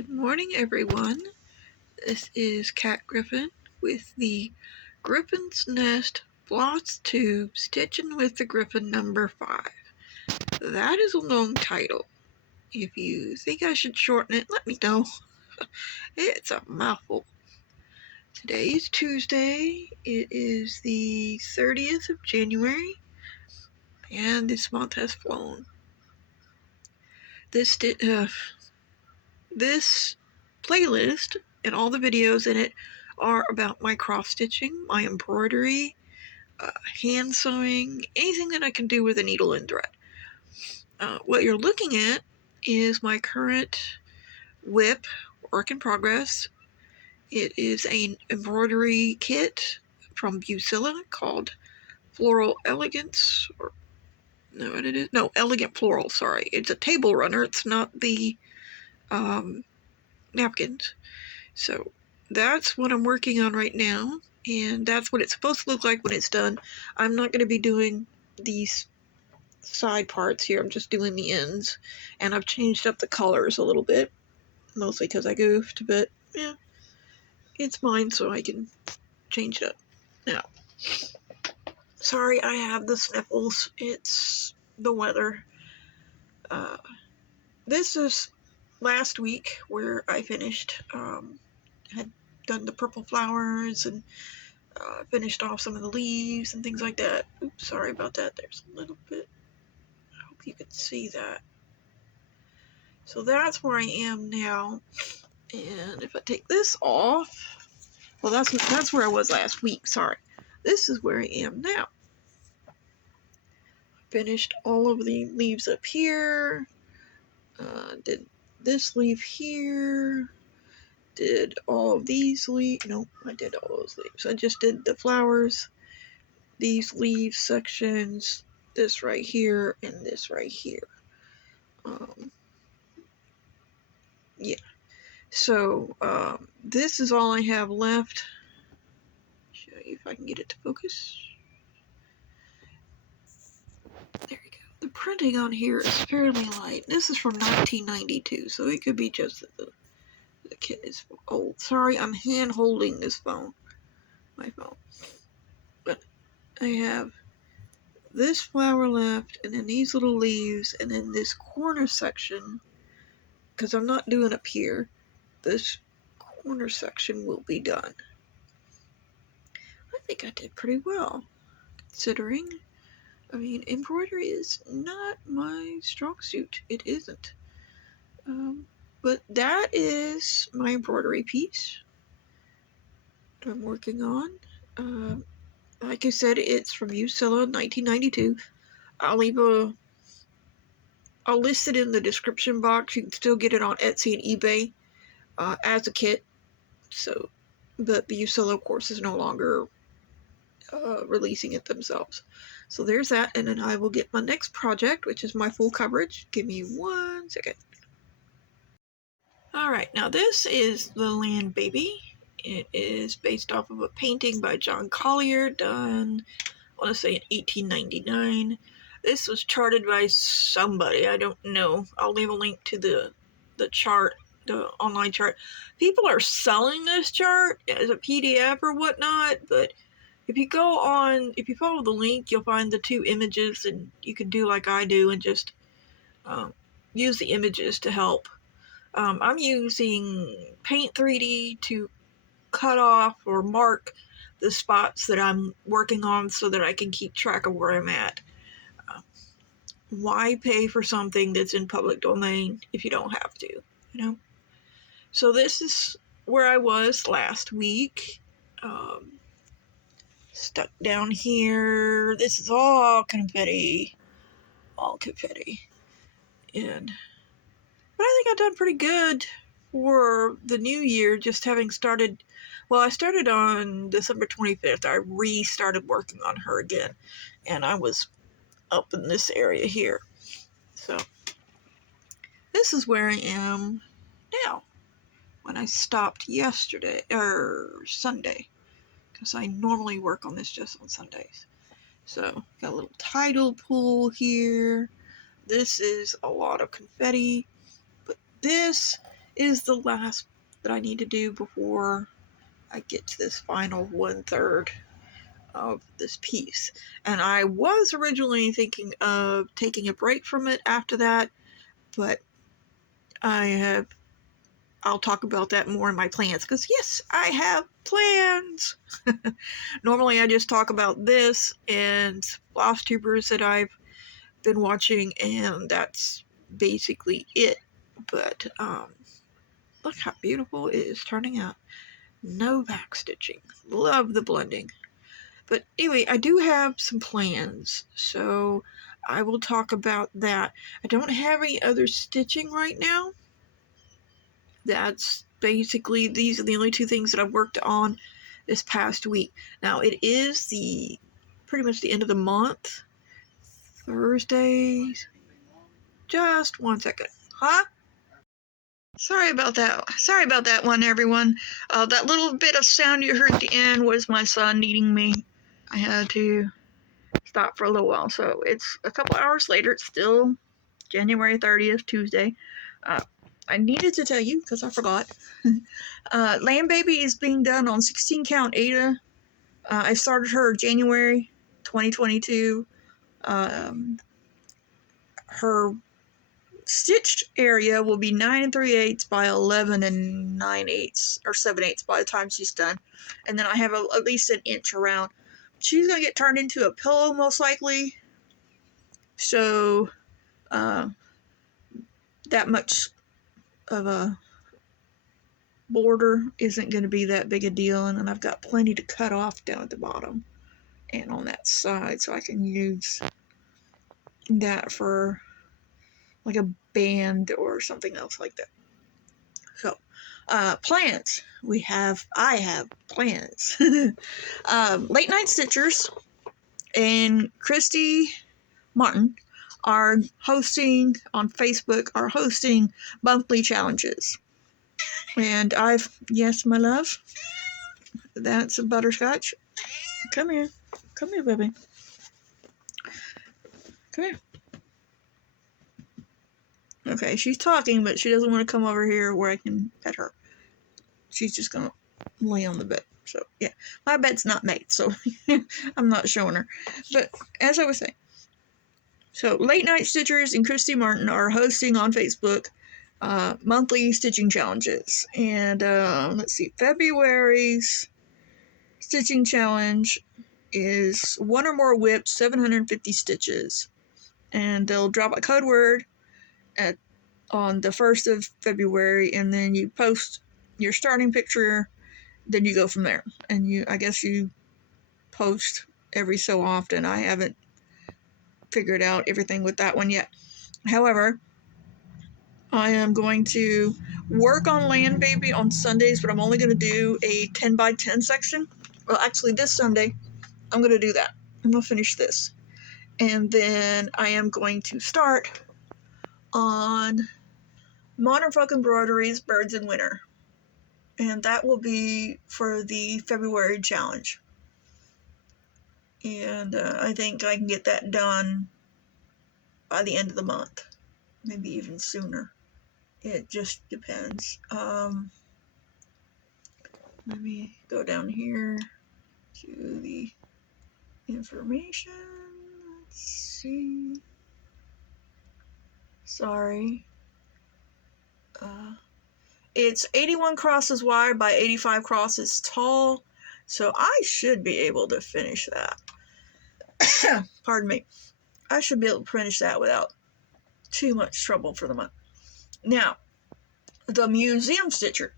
Good morning, everyone. This is Cat Griffin with the Griffin's Nest FlossTube Stitchin with the Griffin number 5. That is a long title. If you think I should shorten it, let me know. It's a mouthful. Today is Tuesday. It is the 30th of January, and this month has flown. This playlist and all the videos in it are about my cross stitching, my embroidery, hand sewing, anything that I can do with a needle and thread. What you're looking at is my current whip, work in progress. It is an embroidery kit from Bucilla called Floral Elegance, Elegant Floral, sorry. It's a table runner, it's not the napkins. So that's what I'm working on right now, and that's what it's supposed to look like when it's done. I'm not going to be doing these side parts here, I'm just doing the ends, and I've changed up the colors a little bit, mostly because I goofed, but yeah, it's mine, so I can change it up. Now, sorry I have the sniffles, it's the weather. This is last week where I finished, had done the purple flowers and finished off some of the leaves and things like that. Oops, sorry about that. There's a little bit. I hope you can see that. So that's where I am now. And if I take this off, well, that's where I was last week. Sorry. This is where I am now. Finished all of the leaves up here. Did this leaf here. Did all of these leaves. Nope, I did all those leaves. I just did the flowers, these leaf sections, this right here, and this right here. Yeah. So, this is all I have left. Show you if I can get it to focus. There we go. The printing on here is fairly light. This is from 1992, so it could be just that the kit is old. Sorry, I'm hand holding this phone. My phone. But I have this flower left, and then these little leaves, and then this corner section, because I'm not doing up here, this corner section will be done. I think I did pretty well, considering. I mean, embroidery is not my strong suit. It isn't. But that is my embroidery piece that I'm working on. Like I said, it's from Bucilla, 1992. I'll list it in the description box. You can still get it on Etsy and eBay as a kit. So, but Bucilla, of course, is no longer releasing it themselves. So there's that, and then I will get my next project, which is my full coverage. Give me 1 second. Alright, now this is The Land Baby. It is based off of a painting by John Collier done, I want to say in 1899. This was charted by somebody, I don't know. I'll leave a link to the chart, the online chart. People are selling this chart as a PDF or whatnot, but if you follow the link, you'll find the 2 images, and you can do like I do and just use the images to help. I'm using Paint 3D to cut off or mark the spots that I'm working on so that I can keep track of where I'm at. Why pay for something that's in public domain if you don't have to, you know? So this is where I was last week. Stuck down here. This is all confetti. All confetti. But I think I've done pretty good for the new year, just having started. Well, I started on December 25th. I restarted working on her again, and I was up in this area here. So this is where I am now. When I stopped yesterday, or Sunday, because I normally work on this just on Sundays. So, got a little tidal pool here. This is a lot of confetti. But this is the last that I need to do before I get to this final 1/3 of this piece. And I was originally thinking of taking a break from it after that, but I'll talk about that more in my plans, because yes, I have plans. Normally I just talk about this and FlossTubers that I've been watching, and that's basically it. But look how beautiful it is turning out. No backstitching. Love the blending. But anyway, I do have some plans, so I will talk about that. I don't have any other stitching right now. That's basically, these are the only two things that I've worked on this past week. Now, it is pretty much the end of the month. Thursdays. Just one second. Huh? Sorry about that one, everyone. That little bit of sound you heard at the end was my son needing me. I had to stop for a little while. So it's a couple hours later. It's still January 30th, Tuesday. I needed to tell you because I forgot. Lamb Baby is being done on 16 count Ada. I started her January 2022. Her stitched area will be 9 3/8 by 11 9/8 or 7/8 by the time she's done. And then I have at least an inch around. She's going to get turned into a pillow most likely. So that much of a border isn't going to be that big a deal, and then I've got plenty to cut off down at the bottom and on that side, so I can use that for like a band or something else like that. So plans. I have plans. Late Night Stitchers and Christy Martin are hosting on Facebook, are hosting monthly challenges. And yes, my love, that's a butterscotch. Come here, baby. Come here. Okay, she's talking, but she doesn't want to come over here where I can pet her. She's just gonna lay on the bed. So yeah, my bed's not made, so I'm not showing her. But as I was saying, so Late Night Stitchers and Christy Martin are hosting on Facebook monthly stitching challenges. And let's see, February's stitching challenge is 1 or more whips, 750 stitches. And they'll drop a code word on the 1st of February, and then you post your starting picture, then you go from there. And I guess you post every so often. I haven't figured out everything with that one yet. However, I am going to work on Land Baby on Sundays, but I'm only going to do a 10 by 10 section. Well, actually, this Sunday, I'm going to do that. I'm going to finish this. And then I am going to start on Modern Folk Embroideries Birds in Winter. And that will be for the February challenge. And I think I can get that done by the end of the month. Maybe even sooner. It just depends. Let me go down here to the information. Let's see. Sorry. It's 81 crosses wide by 85 crosses tall, so I should be able to finish that. Pardon me. I should be able to finish that without too much trouble for the month. Now, the Museum Stitcher.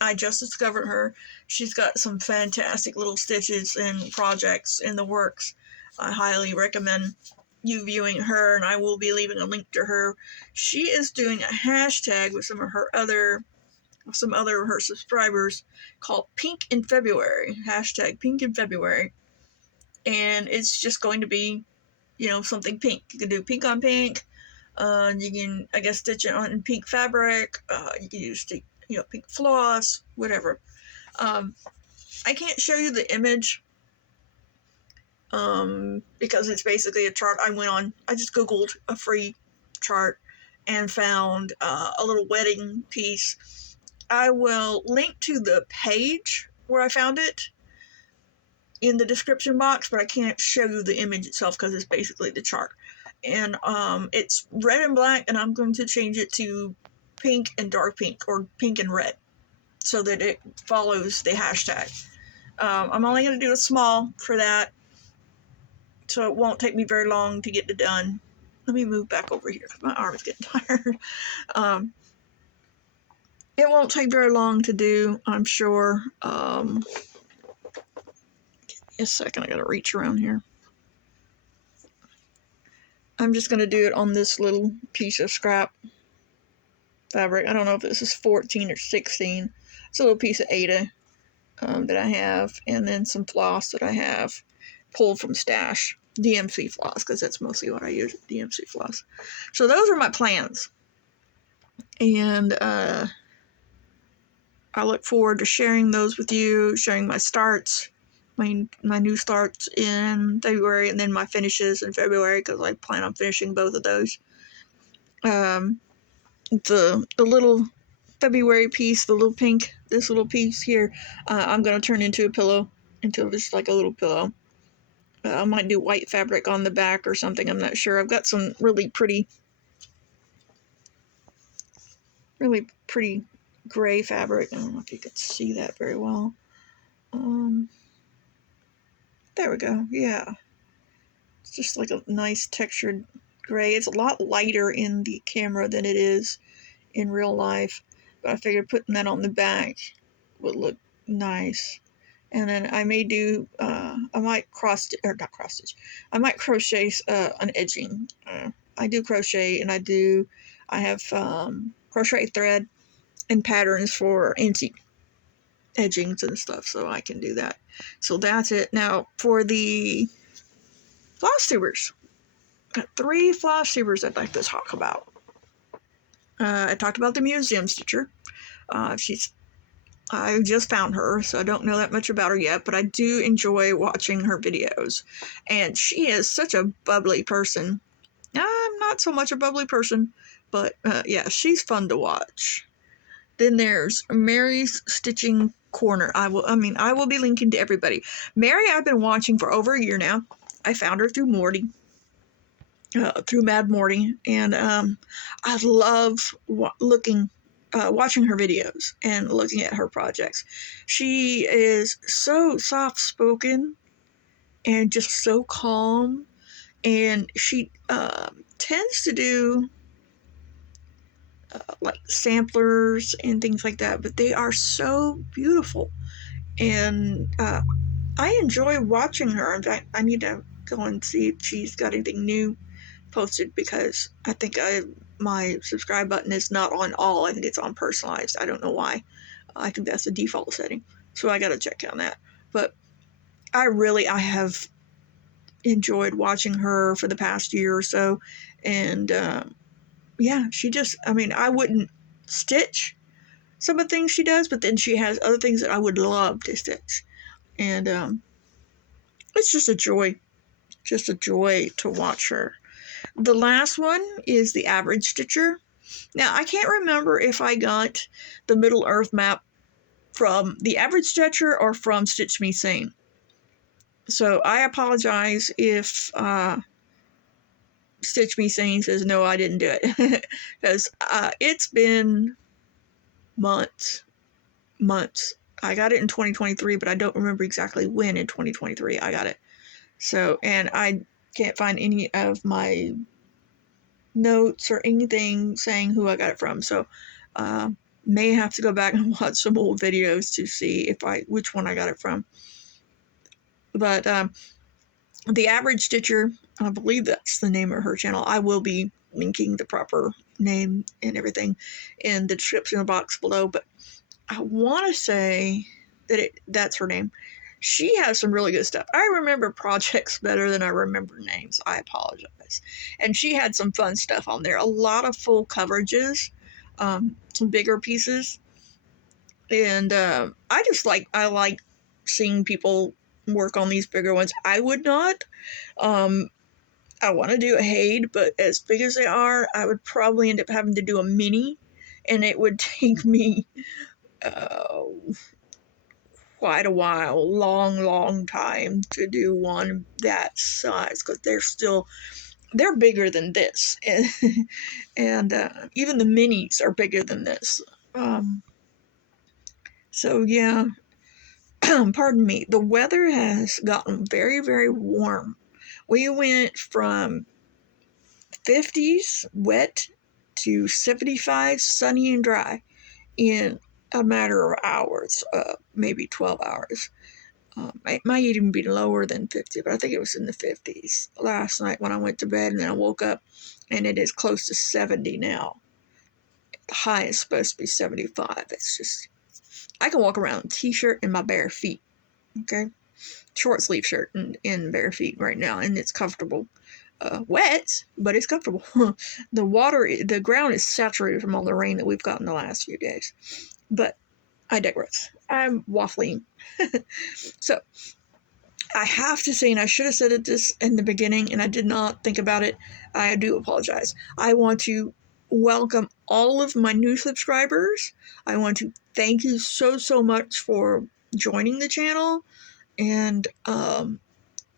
I just discovered her. She's got some fantastic little stitches and projects in the works. I highly recommend you viewing her, and I will be leaving a link to her. She is doing a hashtag with some other of her subscribers called Pink in February. Hashtag Pink in February. And it's just going to be, something pink. You can do pink on pink. You can, I guess, stitch it on pink fabric. You can use pink floss, whatever. I can't show you the image because it's basically a chart I just googled a free chart, and found a little wedding piece. I will link to the page where I found it in the description box, but I can't show you the image itself because it's basically the chart. And it's red and black, and I'm going to change it to pink and dark pink, or pink and red, so that it follows the hashtag. I'm only going to do a small for that, so it won't take me very long to get it done. Let me move back over here because my arm is getting tired. It won't take very long to do, I'm sure. Give me a second, I gotta reach around here. I'm just gonna do it on this little piece of scrap fabric. I don't know if this is 14 or 16. It's a little piece of Ada that I have, and then some floss that I have pulled from Stash. DMC floss, because that's mostly what I use, DMC floss. So those are my plans. And I look forward to sharing those with you, sharing my starts, my new starts in February, and then my finishes in February, because I plan on finishing both of those. The little February piece, the little pink, this little piece here, I'm going to turn into a pillow, into just like a little pillow. I might do white fabric on the back or something, I'm not sure. I've got some really pretty gray fabric. I don't know if you could see that very well. There we go, yeah. It's just like a nice textured gray. It's a lot lighter in the camera than it is in real life, but I figured putting that on the back would look nice. And then I may do, I might I might crochet an edging. I do crochet, and I have crochet thread and patterns for antique edgings and stuff, so I can do that. So that's it. Now, for the FlossTubers, got 3 FlossTubers I'd like to talk about. I talked about the museum stitcher. I just found her, so I don't know that much about her yet, but I do enjoy watching her videos. And she is such a bubbly person. I'm not so much a bubbly person, but yeah, she's fun to watch. Then there's Mary's Stitching Corner. I will be linking to everybody. Mary, I've been watching for over a year now. I found her through Morty. Through Mad Morty, and I love watching her videos and looking at her projects. She is so soft-spoken and just so calm, and she tends to do like samplers and things like that, but they are so beautiful, and I enjoy watching her. In fact, I need to go and see if she's got anything new posted, because I think my subscribe button is not on all. I think it's on personalized. I don't know why. I think that's the default setting, so I gotta check on that. But I have enjoyed watching her for the past year or so, and yeah, she just, I wouldn't stitch some of the things she does, but then she has other things that I would love to stitch, and it's just a joy to watch her. The last one is the Average Stitcher. Now, I can't remember if I got the Middle Earth map from the Average Stitcher or from Stitch Me Sane. So I apologize if Stitch Me Sane says, no, I didn't do it. Because it's been months. I got it in 2023, but I don't remember exactly when in 2023 I got it. So, and I can't find any of my notes or anything saying who I got it from, so may have to go back and watch some old videos to see which one I got it from. But the Average Stitcher, I believe that's the name of her channel. I will be linking the proper name and everything in the description box below, but I want to say that that's her name. She has some really good stuff. I remember projects better than I remember names. I apologize. And she had some fun stuff on there. A lot of full coverages, some bigger pieces. And I like seeing people work on these bigger ones. I would not. I want to do a Haid, but as big as they are, I would probably end up having to do a mini, and it would take me uh, quite a while, long time to do one that size, because they're bigger than this, and even the minis are bigger than this. So yeah, pardon me. The weather has gotten very, very warm. We went from 50s wet to 75 sunny and dry in a matter of hours, maybe 12 hours. It might even be lower than 50, but I think it was in the 50s last night when I went to bed, and then I woke up and it is close to 70 now. The high is supposed to be 75. It's just, I can walk around in a t-shirt and my bare feet, okay? Short sleeve shirt and in bare feet right now, and it's comfortable. Wet, but it's comfortable. The ground is saturated from all the rain that we've gotten the last few days. But I digress. I'm waffling. So, I have to say, and I should have said it this in the beginning, and I did not think about it. I do apologize. I want to welcome all of my new subscribers. I want to thank you so much for joining the channel and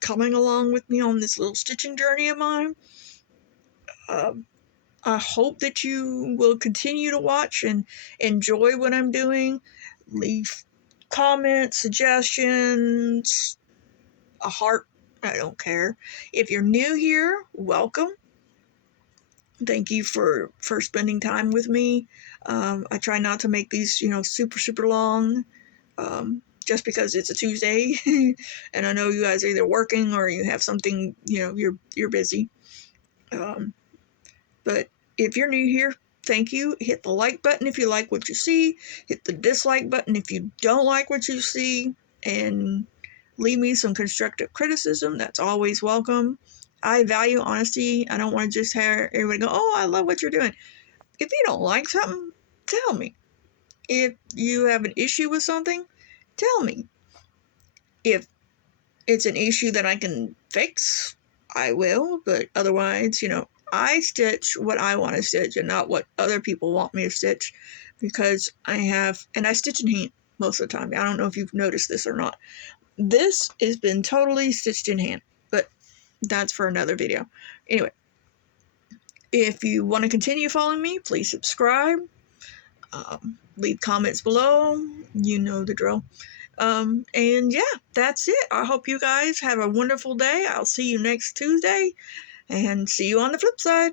coming along with me on this little stitching journey of mine. I hope that you will continue to watch and enjoy what I'm doing. Leave comments, suggestions, a heart, I don't care. If you're new here, welcome. Thank you for spending time with me. I try not to make these, super long, just because it's a Tuesday, and I know you guys are either working or you have something, you're busy. But if you're new here, thank you. Hit the like button if you like what you see. Hit the dislike button if you don't like what you see. And leave me some constructive criticism. That's always welcome. I value honesty. I don't want to just have everybody go, oh, I love what you're doing. If you don't like something, tell me. If you have an issue with something, tell me. If it's an issue that I can fix, I will. But otherwise, I stitch what I want to stitch and not what other people want me to stitch, because I stitch in hand most of the time. I don't know if you've noticed this or not. This has been totally stitched in hand, but that's for another video. Anyway, if you want to continue following me, please subscribe. Leave comments below. You know the drill. And yeah, that's it. I hope you guys have a wonderful day. I'll see you next Tuesday, and see you on the flip side.